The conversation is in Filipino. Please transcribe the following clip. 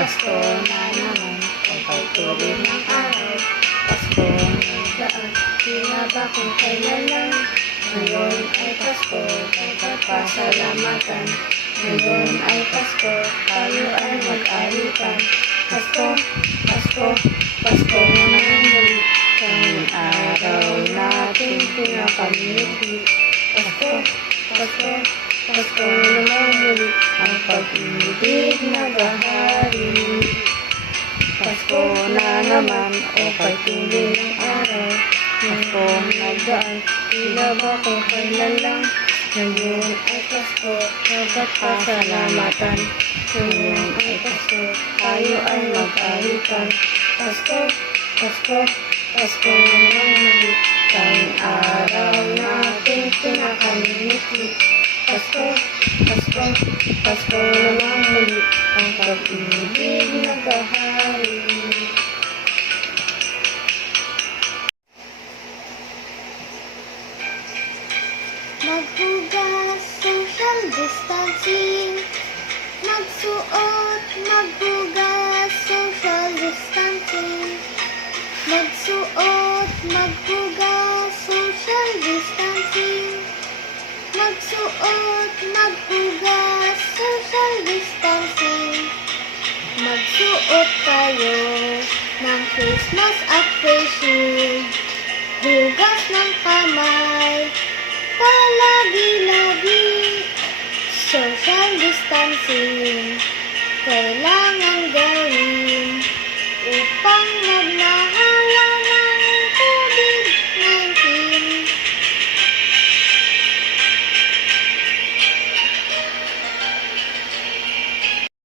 Pasko na naman, kapag tuloy ng araw. Pasko na daan, tila ba kung kailan lang. Ngayon ay Pasko, pagpapasalamatan. Ngayon ay Pasko, tayo ay mag-alitan. Pasko, Pasko, Pasko na naman. Ang araw natin pinakamiti. Pasko, Pasko, Pasko na naman. Ang pag-ibig naghahari. Pasko na naman, o pagtuloy ng araw. Pasko nagdaan, tila ba kung kailan lang. Ngayon ay Pasko, pagpapasalamatan. Ngayon ay Pasko, tayo ay mag-alitan. Pasko, Pasko, Pasko naman. Tayong araw natin pinakamiti. Pasko, Pasko, Pasko naman muli. Ang pag-ibig naghahari. Maghugas, social distancing. Magsuot, maghugas, social distancing. Magsuot, maghugas, social distancing. Magsuot, maghugas, social distancing. Magsuot tayo ng face mask at face shield. Hugas ng kamay, palagi-lagi. Social distancing, kailangan